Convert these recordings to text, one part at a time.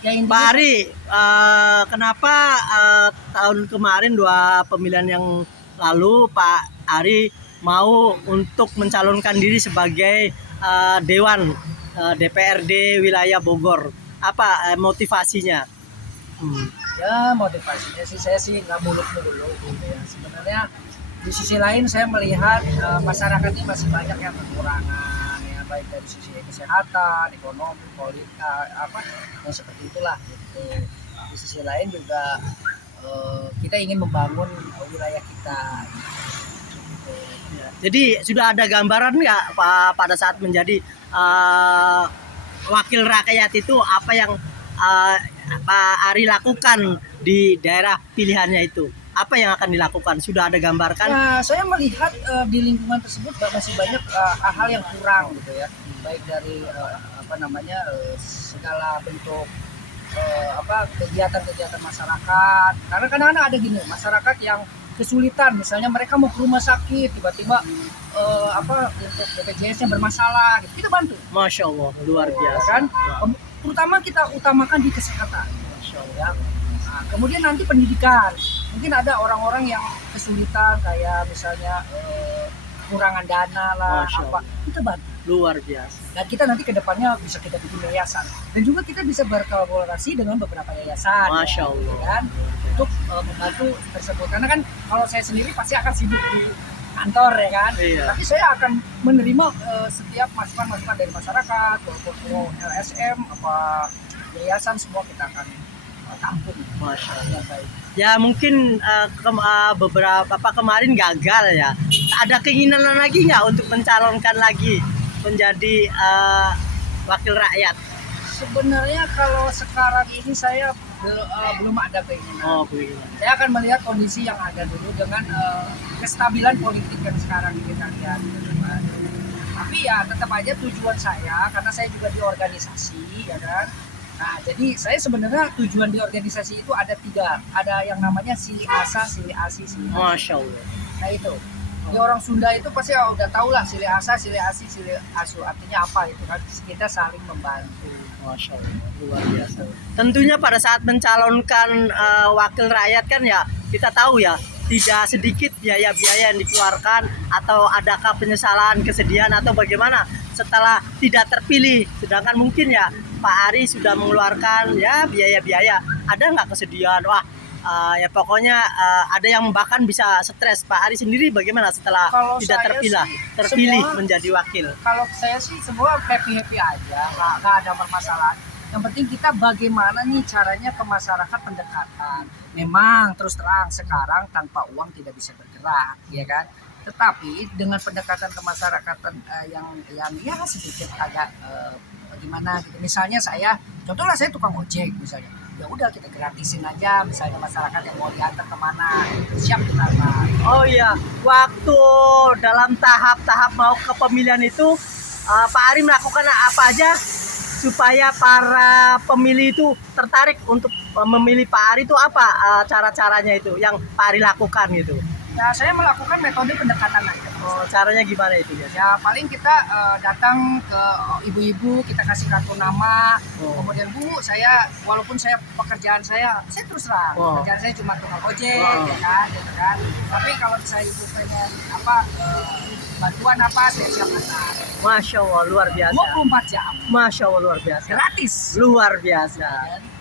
Ya Pak intinya Ari, kenapa tahun kemarin dua pemilihan yang lalu Pak Ari mau untuk mencalonkan diri sebagai Dewan DPRD wilayah Bogor? Apa motivasinya? ya motivasinya sih saya sih nggak muluk-muluk gitu ya. Sebenarnya di sisi lain saya melihat masyarakat ini masih banyak yang kekurangan ya, baik dari sisi kesehatan, ekonomi, politik apa yang seperti itulah gitu. Di sisi lain juga kita ingin membangun wilayah kita gitu. Jadi sudah ada gambaran nggak Pak pada saat menjadi uh, wakil rakyat itu apa yang uh, Pak Ari lakukan di daerah pilihannya itu? Apa yang akan dilakukan? Sudah ada gambarkan? Ya, saya melihat di lingkungan tersebut masih banyak hal-hal yang kurang gitu ya, baik dari apa namanya segala bentuk apa kegiatan-kegiatan masyarakat. Karena kadang-kadang ada gini, masyarakat yang kesulitan, misalnya mereka mau ke rumah sakit, tiba-tiba apa untuk BPJS-nya bermasalah, gitu. Kita bantu. Masya Allah, luar Ya biasa. kan? Terutama kita utamakan di kesehatan. Ya. Nah, kemudian nanti pendidikan. Mungkin ada orang-orang yang kesulitan kayak misalnya kekurangan dana lah, Masya apa Allah. kita bantu. Luar biasa. Dan kita nanti ke depannya bisa kita bikin yayasan. Dan juga kita bisa berkolaborasi dengan beberapa yayasan. Masya ya, Allah. kan? Untuk membantu tersebut. Karena kan kalau saya sendiri pasti akan sibuk di kantor ya kan. Iya. Tapi saya akan menerima setiap masukan-masukan dari masyarakat, walaupun LSM apa yayasan semua kita akan tampung. Masya Allah. Yang baik. Ya mungkin beberapa apa kemarin gagal ya. Ada keinginan lagi nggak untuk mencalonkan lagi menjadi wakil rakyat? Sebenarnya kalau sekarang ini saya belum ada keinginan. Oh, begini. Saya akan melihat kondisi yang ada dulu dengan kestabilan politik yang sekarang ini kita lihat. Gitu kan. Tapi ya tetap aja tujuan saya, karena saya juga di organisasi, ya kan. Nah, jadi saya sebenarnya tujuan di organisasi itu ada 3. Ada yang namanya Sili Asa, Sili Asi, Sili Asi. Masya Allah. Nah itu. Di orang Sunda itu pasti udah tahu lah Sili Asa, Sili Asi, Sili Asu. Artinya apa itu kan? Kita saling membantu. Masya Allah, luar biasa. Tentunya pada saat mencalonkan wakil rakyat kan ya kita tahu ya tidak sedikit biaya-biaya yang dikeluarkan, atau adakah penyesalan, kesedihan atau bagaimana setelah tidak terpilih. Sedangkan mungkin ya Pak Ari sudah mengeluarkan ya biaya-biaya. Ada nggak kesedihan? Wah, ya pokoknya ada yang bahkan bisa stres. Pak Ari sendiri bagaimana setelah Kalau tidak saya terpilih semua- menjadi wakil? Kalau saya sih semua happy-happy aja, nggak ada permasalahan. Yang penting kita bagaimana nih caranya ke masyarakat pendekatan. Memang terus terang sekarang tanpa uang tidak bisa bergerak, ya kan? Tetapi dengan pendekatan ke masyarakat yang ya sedikit agak bagaimana gitu. Misalnya contohnya saya tukang ojek misalnya. Ya udah kita gratisin aja, misalnya masyarakat yang mau diantar kemana, siap kita antar. Oh iya, waktu dalam tahap-tahap mau ke pemilihan itu Pak Ari melakukan apa aja supaya para pemilih itu tertarik untuk memilih Pak Ari itu apa cara-caranya itu yang Pak Ari lakukan gitu? Ya saya melakukan metode pendekatan aja. Oh, caranya gimana itu ya? Ya paling kita datang ke ibu-ibu, kita kasih kartu nama, kemudian Bu, saya walaupun saya pekerjaan saya terus terang, pekerjaan saya cuma tukang ojek, ya kan, gitu kan. Tapi kalau saya ibu pengen apa bantuan apa, saya siap antar. Masya Allah, luar biasa. 24 jam. Masya Allah, luar biasa. Gratis. Luar biasa.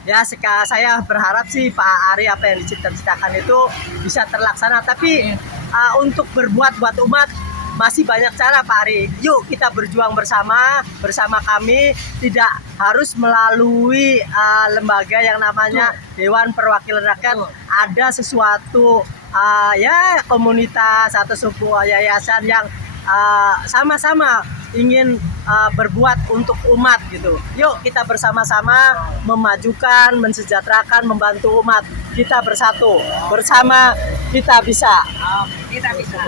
Ya, saya berharap sih Pak Ari apa yang dicita-citakan itu bisa terlaksana. Tapi untuk berbuat buat umat masih banyak cara Pak Ari. Yuk kita berjuang bersama kami. Tidak harus melalui lembaga yang namanya Dewan Perwakilan Rakyat. Ada sesuatu ya komunitas atau sebuah yayasan yang sama-sama ingin berbuat untuk umat gitu. Yuk kita bersama-sama memajukan, mensejahterakan, membantu umat. Kita bersatu, bersama kita bisa. Kita bisa.